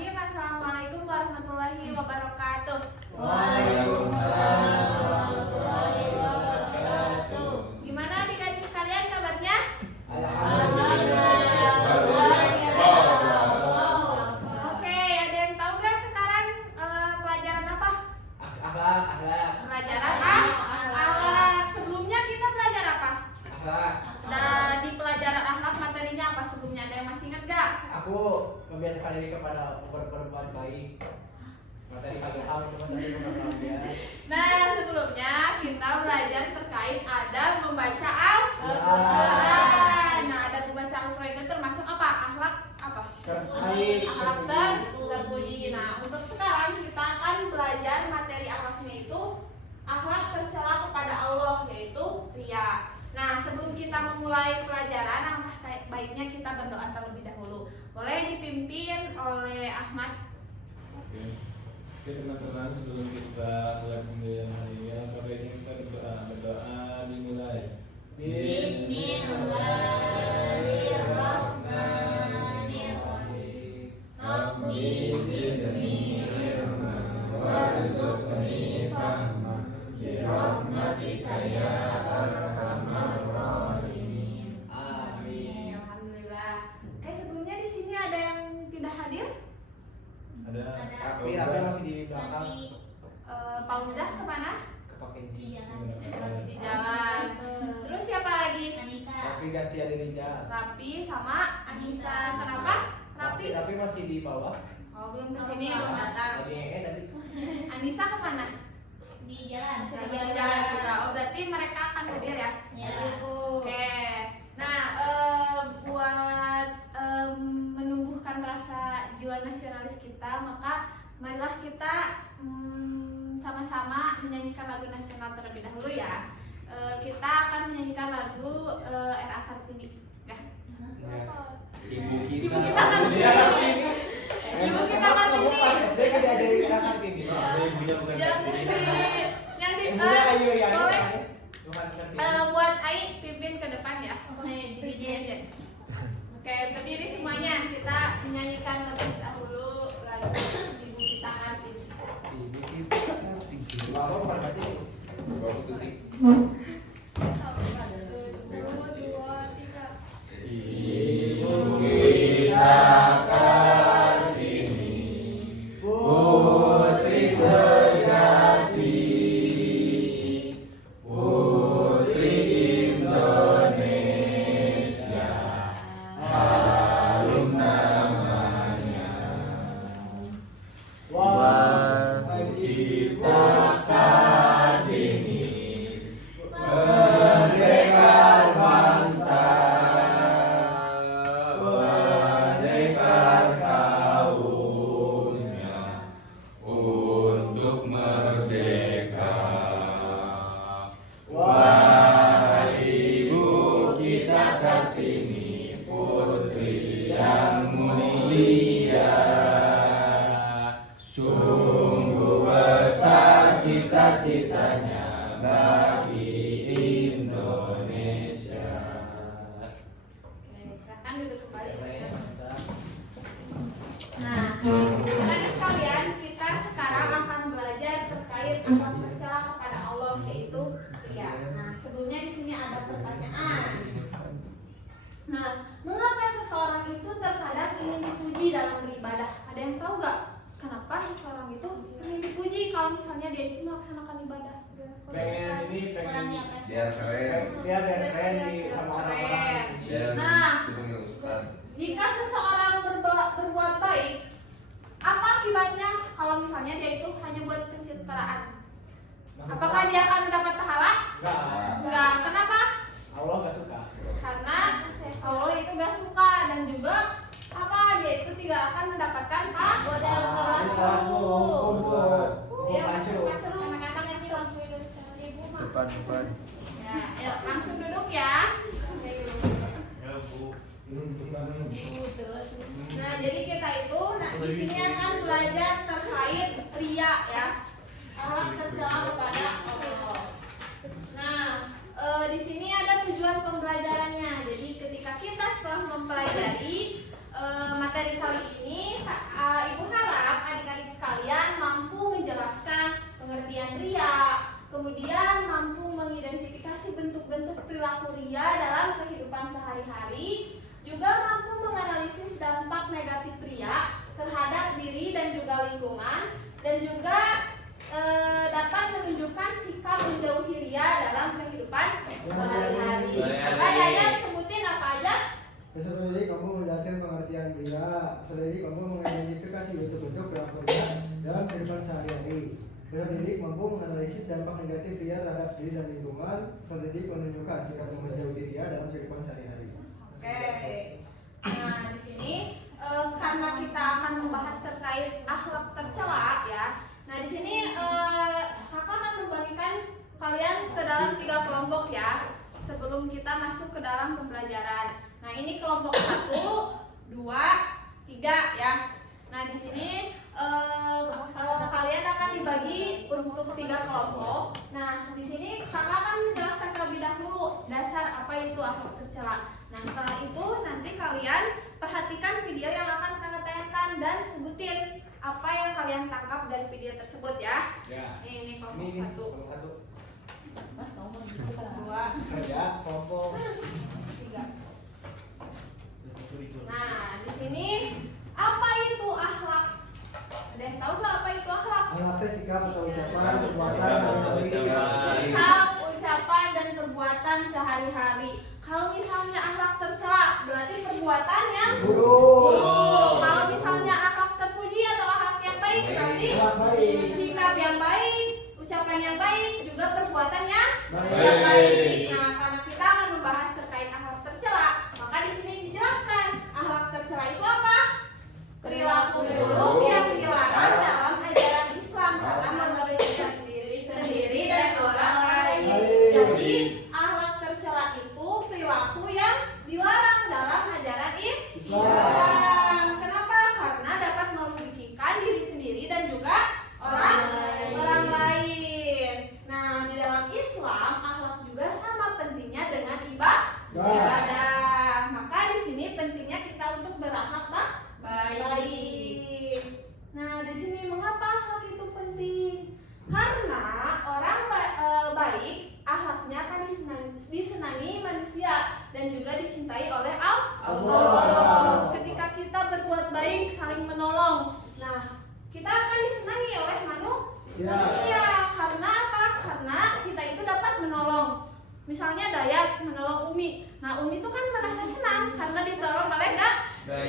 Bismillahirrahmanirrahim. Assalamualaikum warahmatullahi wabarakatuh. Waalaikumsalam warahmatullahi wabarakatuh. Gimana adik-adik sekalian kabarnya? Alhamdulillah. Oke, ada yang tahu nggak sekarang pelajaran apa? Akhlak. Pelajaran akhlak. Sebelumnya kita belajar apa? Akhlak. Nah, di pelajaran akhlak materinya apa sebelumnya? Ada yang masih ingat nggak? Aku membiasakan diri kepada berbuat baik. Materi kagak materi kebahagiaan. Nah, sebelumnya kita belajar terkait adab membaca Al-Quran. Nah, adab membaca Al-Quran itu termasuk apa? Akhlak apa? Terbaik. Akhlak terpuji. Nah, untuk sekarang kita akan belajar materi akhlaknya itu akhlak tercela kepada Allah, yaitu riya. Nah, sebelum kita memulai pelajaran, alangkah baiknya kita berdoa terlebih dahulu. Boleh dipimpin oleh Ahmad. Oke teman-teman, sebelum kita mulai pembelajaran hari ini, alangkah baiknya kita berdoa dimulai. Bismillahirrahmanirrahim. Rabbi zidni ilman warzuqni fahman birahmatika ya arhamar rahimin. Amin. Alhamdulillah. Oke, sebelumnya di sini ada yang tidak hadir? Ada Tapi masih di belakang. Pauzah kemana? Kepakai di Lagi di jalan. Terus siapa lagi? Tapi Gastia Dirija. Rapi sama Anissa. Kenapa? Rapi? Tapi masih di bawah. Oh, belum kesini, belum datang. Lagi tadi. Anissa kemana? Di jalan. Lagi di jalan juga. Oh, berarti mereka akan hadir ya? Ya. Oke. Nah, buat menumbuhkan rasa jiwa nasionalis kita, maka marilah kita sama-sama menyanyikan lagu nasional terlebih dahulu ya. Kita akan menyanyikan lagu RA Kartini. Ya. Ibu Ibu kita Kartini. Ibu kita Kartini. SD diajari Kartini. Yang di Ibunya Ayu ya. boleh Bukan Kartini. buat Ai pimpin ke depan ya. Oke, Oke, berdiri semuanya. Kita menyanyikan terlebih dahulu lagu Ibu kita Kartini. Bapak bukan Kartini. Bapak tutik. Ibu kita Kartini, putri sejati, putri Indonesia, harum namanya. Wahai kita Kartini, pendekar bangsa, pendekar kaumnya untuk merdeka. Wahai ibu kita Kartini, putri yang mulia, sungguh besar cita-citanya bagi Indonesia. Oke, silakan duduk kembali. Nah, Adik sekalian, kita sekarang akan belajar terkait akhlak tercela kepada Allah, yaitu riya. Nah, sebelumnya di sini ada pertanyaan. Nah, mengapa seseorang itu terkadang ingin dipuji dalam beribadah? Ada yang tahu nggak? Kenapa seseorang itu ingin dipuji kalau misalnya dia itu melaksanakan ibadah? Pengen orangnya prestasi. biar keren, biar keren di sama orang-orang. biar Nah. dipanggil ustad. Jika seseorang berbuat baik, apa akibatnya kalau misalnya dia itu hanya buat pencitraan? Apakah dia akan mendapat pahala? Enggak. Enggak. Kenapa? Allah nggak suka. Karena Allah itu gak suka, dan juga apa, dia itu tidak akan mendapatkan pahala. Dia masuk anak-anak yang bilang ibu mah. depan. Ya, yuk langsung duduk ya. Ya Bu. Nah, jadi kita itu di sini akan belajar terkait riya ya. Akhlak tercela kepada Allah. Nah, di sini ada tujuan pembelajarannya. Jadi ketika kita setelah mempelajari materi kali ini, Ibu dan juga dapat menunjukkan sikap menjauhi ria dalam kehidupan sehari-hari. Coba Dayat sebutin apa aja? Peserta didik mampu menjelaskan pengertian ria. Peserta didik mampu mengidentifikasi bentuk-bentuk perilaku ria dalam kehidupan sehari-hari. Peserta didik mampu menganalisis dampak negatif ria terhadap diri dan lingkungan. Peserta didik menunjukkan sikap menjauhi ria dalam kehidupan sehari-hari. Oke. Nah, di sini karena kita akan membahas terkait akhlak tercela ya. Nah, di sini kakak akan membagikan kalian ke dalam 3 kelompok ya. Sebelum kita masuk ke dalam pembelajaran. Nah, ini kelompok 1, 2, 3 ya. Nah, di sini kalian akan dibagi untuk 3 kelompok. Nah, di sini kakak akan menjelaskan terlebih dahulu dasar apa itu akhlak tercela. Nah, setelah itu nanti kalian perhatikan video yang akan kakak tayangkan dan sebutin apa yang kalian tangkap dari video tersebut ya. Ya. Ini kelompok Ini 1, satu. 2, Kerja kelompok 3. Nah, di sini apa itu akhlak? Ada yang tahu nggak apa itu akhlak? Akhlak sikap atau ucapan, perbuatan, sehari-hari. Sikap, ucapan, dan perbuatan sehari-hari. Kalau misalnya akhlak tercela, berarti perbuatannya buruk. Kalau misalnya akhlak terpuji atau akhlak yang baik, berarti Akhlak baik. sikap yang baik, ucapan yang baik, juga perbuatan yang Baik. baik. Nah, karena kita akan membahas terkait akhlak tercela, maka di sini dijelaskan akhlak tercela itu apa? Perilaku buruk yang dilarang dalam ajaran Islam karena merugikan diri sendiri dan orang lain. Baik. Jadi akhlak tercela itu perilaku yang dilarang dalam ajaran Islam. Kenapa? Karena dapat merugikan diri sendiri dan juga orang lain. Nah, di dalam Islam akhlak juga sama pentingnya dengan ibadah. Maka di sini pentingnya kita untuk berakhlak baik. Nah, di sini mengapa akhlak itu penting? Karena orang baik akhlaknya akan disenangi manusia dan juga dicintai oleh Allah. Ketika kita berbuat baik, saling menolong, nah kita akan disenangi oleh manusia. Karena apa? Karena kita itu dapat menolong. Misalnya Dayat menolong Umi. Nah, Umi itu kan merasa senang karena ditolong oleh Dayat. Nah,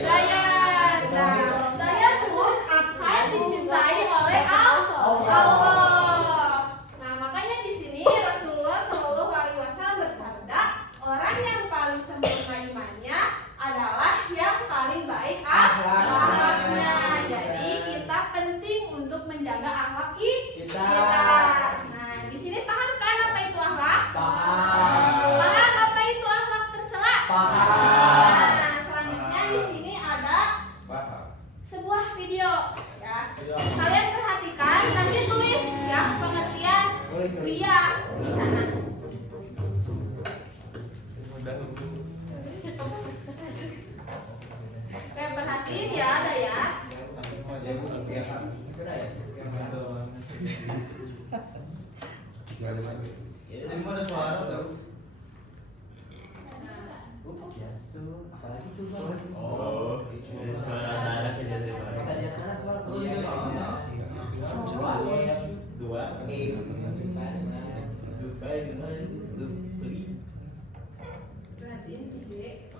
Dayat pun akan dicintai oleh Allah. Nah, makanya di sini Rasulullah Shallallahu Alaihi Wasallam bersabda, orang yang paling sempurna imannya adalah yang paling baik akhlaknya. Jadi kita penting untuk menjaga akhlak kita. Nah, di sini paham kan apa itu akhlak? Paham apa itu akhlak tercela? Nah, selanjutnya di sini ada sebuah video ya. Kalian perhatikan, nanti tulis ya pengertian pria di sana. Oke, perhatiin ya, ada ya. Perhatiin ide.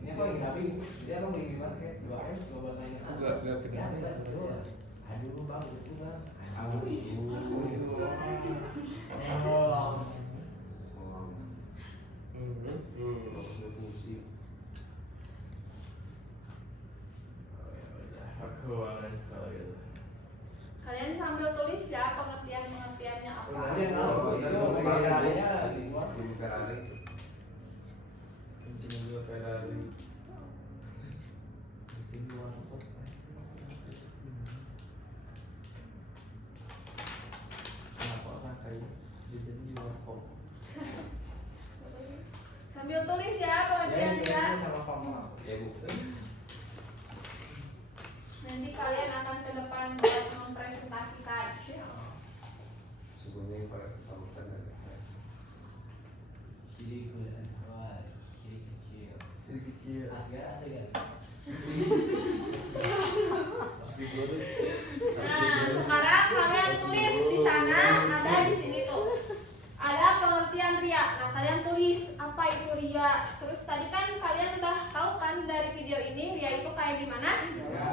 Ini apa lagi tapi dia emang beli gimana kayak 2M coba tanya. Enggak kedengeran. Aduh bang, itu bang. Kalian sambil tulis ya pengertiannya apa. Sambil tulis ya pengertiannya. Nanti kalian akan ke depan buat mempresentasikan. Nah, sekarang tulis apa itu ria. Terus tadi kan kalian udah tahu kan dari video ini ria itu kayak gimana?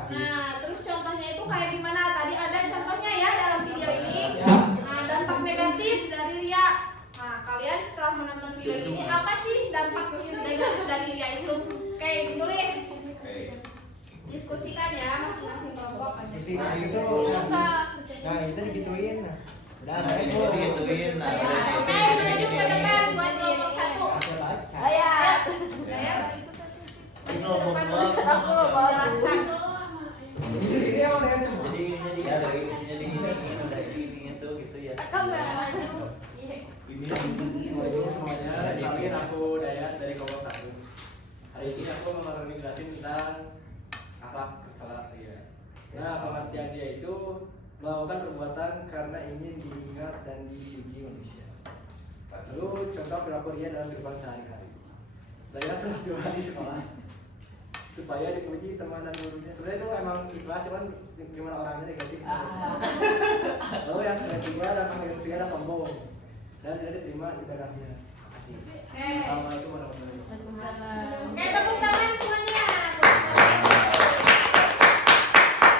Nah, terus contohnya itu kayak gimana? Tadi ada contohnya ya dalam video ini. Nah, dampak negatif dari ria. Nah, kalian setelah menonton video ini apa sih dampak negatif dari ria itu? Oke, tulis. Diskusikan ya masing-masing kelompok. Diskusi itu. Nah, itu digituin. Nah, itu digituin. Nah, Oke, maju ke depan buat kelompok 1. Dayat. Dayat. Ini kelompok dua. Jelaskan. Ini emang dengan semua. Jadi ada ini itu gitu ya. Semuanya, kenalin aku Dayat dari kelompok 1. Hari ini aku mau menjelaskan tentang akhlak bersalah ria. Nah, pengertian dia itu melakukan perbuatan karena ingin diingat dan dipuji manusia. Lalu contoh perilaku ria dalam kehidupan sehari-hari. Dayat sholat 2 hari sekolah supaya dipuji teman dan gurunya. Sebenarnya itu emang ikhlas, cuman gimana orangnya negatif. Lalu yang ketiga ada sombong dan tidak diterima ibadahnya. Makasih. Assalamualaikum warahmatullahi wabarakatuh. Oke, tepuk tangan semuanya.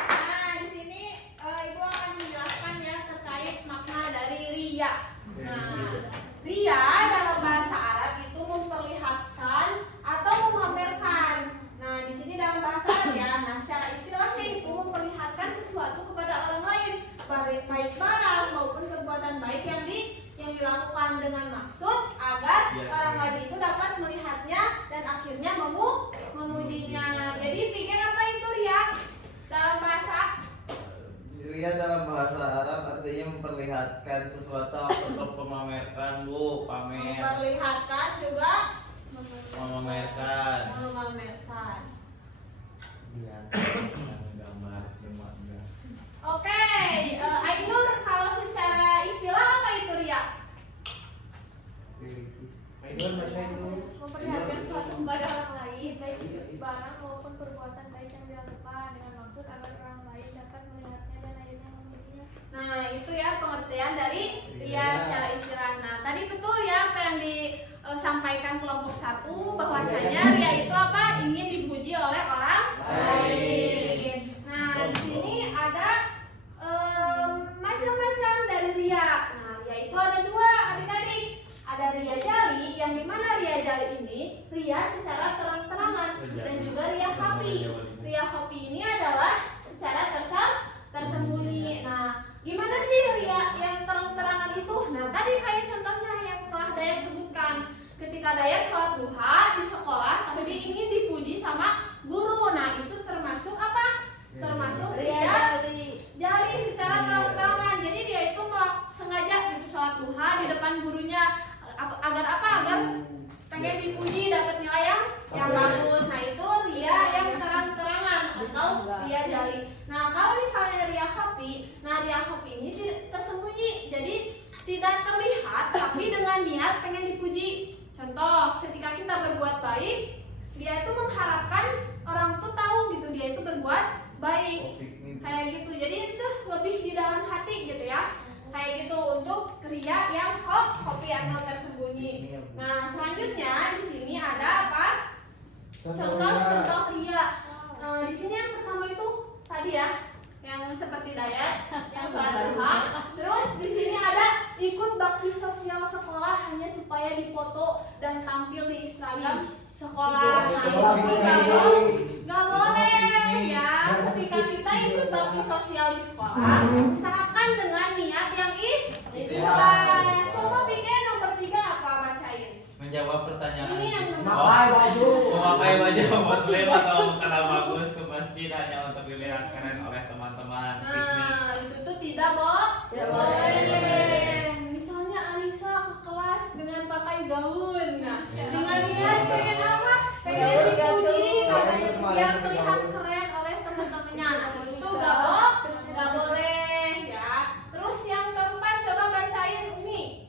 Nah, di sini Ibu akan menjelaskan ya terkait makna dari ria. Nah, ria dalam bahasa Arab itu memperlihatkan atau memamerkan. Nah, di sini dalam bahasa Arab ya, nah secara istilahnya itu memperlihatkan sesuatu kepada orang lain, baik barang maupun perbuatan baik yang dilakukan dengan maksud agar orang lain itu dapat melihatnya dan akhirnya memujinya. Jadi pikir apa itu ria dalam bahasa? Ria dalam bahasa Arab artinya memperlihatkan sesuatu atau memamerkan, Bu, pamer. Memperlihatkan juga Memamerkan. memamerkan. Iya. Gambar bangga. Oke, Ainur, kalau secara istilah apa itu ria? Ainur baca dulu. Memperlihatkan suatu kepada orang lain, baik barang maupun perbuatan baik yang dilakukan dengan maksud agar orang lain dapat melihatnya dan akhirnya memujinya. Nah, itu ya pengertian dari ria secara istilah. Nah, tadi betul ya apa yang disampaikan kelompok 1 bahwasanya ria itu apa? Ingin dipuji oleh orang lain. Nah, di sini ada macam-macam dari ria. Nah, ria itu ada 2 adik-adik. Ada ria jali, yang dimana ria jali ini ria secara terang-terangan dan juga ria khafi. Ria khafi ini adalah secara tersembunyi. Nah, gimana sih ria yang terang-terangan itu? Nah, tadi kayak contohnya yang telah Dayat sebutkan. Ketika Dayat sholat duha di sekolah, tapi ingin dipuji sama guru. Nah, itu termasuk apa? Termasuk ria jali secara terang-terangan. Jadi dia itu sengaja gitu sholat duha di depan gurunya agar apa? Agar pengen dipuji dapat nilai yang bagus. Nah, itu ria yang terang-terangan atau ria jali. Nah, kalau misalnya ria khafi, nah ria khafi ini tersembunyi. Jadi tidak terlihat tapi dengan niat pengen dipuji. Contoh, ketika kita berbuat baik, dia itu mengharapkan orang tuh tahu gitu dia itu berbuat baik. Kayak gitu. Jadi itu lebih di dalam hati gitu ya. Kayak gitu untuk ria yang khafi atau tersembunyi. Nah, selanjutnya di sini ada apa? Contoh ria. Di sini yang pertama itu tadi ya, yang seperti Dayat, yang sholat duha. Terus di sini ada ikut bakti sosial sekolah hanya supaya difoto dan tampil di Instagram sekolah. Nah, itu nggak boleh ya. Ketika kita ikut bakti sosial di sekolah, usahakan dengan niat yang ikhlas. Coba pikir nomor 3 apa, bacain. Menjawab pertanyaan. Ini yang Memakai baju. Memakai baju muslim atau makanan bagus ke masjid hanya untuk dilihat keren oleh teman-teman piknik. Nah, itu tuh tidak boleh. Misalnya Anissa ke kelas dengan pakai gaun. Nah, dengan niat pengen apa? Pengen dipuji, katanya biar terlihat keren oleh teman-temannya. Nah, itu tuh nggak boleh ya. Terus yang keempat coba bacain Umi.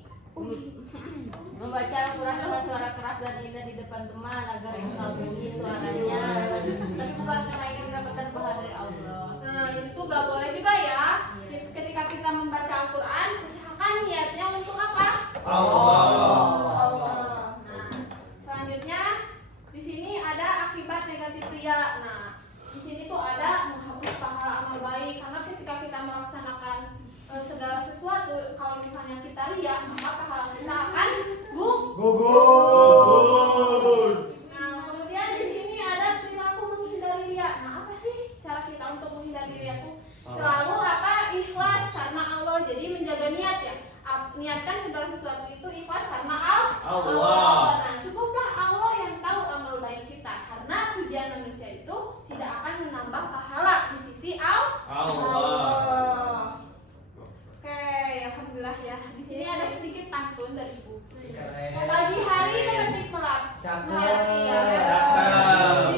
Membaca Al-Quran dengan suara keras dan indah di depan teman agar mengagumi suaranya, tapi bukan karena ingin mendapatkan pahala dari Allah. Nah, itu nggak boleh juga ya. Ketika kita membaca Al-Quran, usahakan niatnya untuk apa? Allah. Allah. Nah, niatkan segala sesuatu itu ikhlas karena Allah. Nah, cukuplah Allah yang tahu amal baik kita, karena pujian manusia itu tidak akan menambah pahala di sisi Allah. Oke, alhamdulillah ya. Di sini ada sedikit pantun dari Ibu. Pagi hari memetik melati,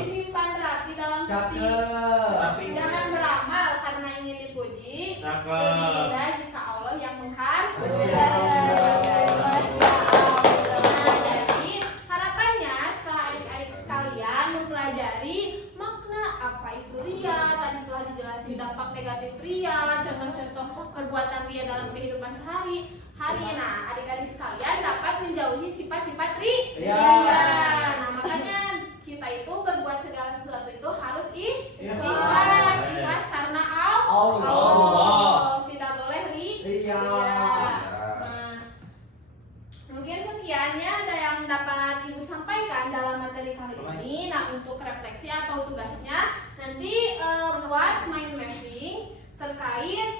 disimpan rapi dalam hati. Jangan beramal karena ingin dipuji. Lebih indah jika Allah yang menghargai. Nah, jadi harapannya setelah adik-adik sekalian mempelajari makna apa itu ria, tadi telah dijelasin dampak negatif ria, contoh-contoh perbuatan ria dalam kehidupan sehari-hari. Nah, adik-adik sekalian dapat menjauhi sifat-sifat ria. Nah, makanya kita itu berbuat segala sesuatu itu harus ikhlas karena Allah. Tidak boleh ria. Nah, mungkin sekiannya ada yang dapat Ibu sampaikan dalam materi kali ini. Nah, untuk refleksi atau tugasnya nanti buat mind mapping terkait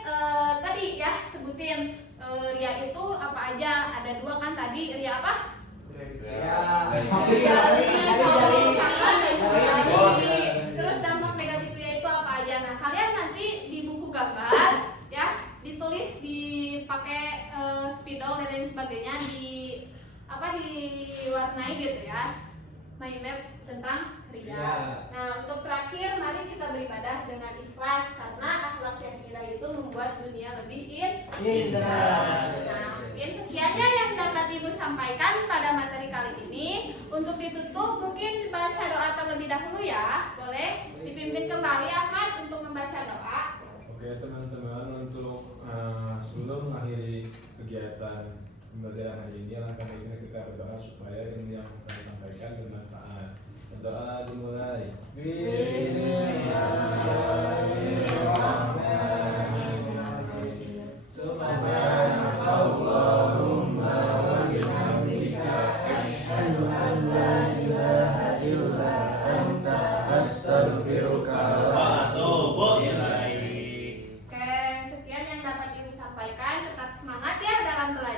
tadi ya, sebutin ria itu apa aja. Ada 2 kan tadi, ria apa? Terus dampak negatif ria itu apa aja. Nah, kalian nanti di buku gambar ya, ditulis, dipakai spidol dan lain sebagainya, diwarnai gitu ya, mind map tentang ria. Nah, untuk terakhir mari kita beribadah dengan ikhlas, karena akhlak yang indah itu membuat dunia lebih indah. Nah, mungkin sekiannya yang dapat Ibu sampaikan pada materi kali ini. Untuk ditutup mungkin baca doa terlebih dahulu ya. Boleh dipimpin kembali Ahmad untuk membaca doa. Oke teman-teman, untuk sebelum mengakhiri kegiatan pembelajaran hari ini, alangkah baiknya kita berdoa supaya ilmu yang kami sampaikan bermanfaat. Berdoa dimulai. Bismillahirrahmanirrahim. Subhanakallahumma wa bihamdika asyhadu an la ilaha illa anta astaghfiruka wa atubu ilaik. Oke, sekian yang dapat Ibu sampaikan. Tetap semangat ya dalam belajar.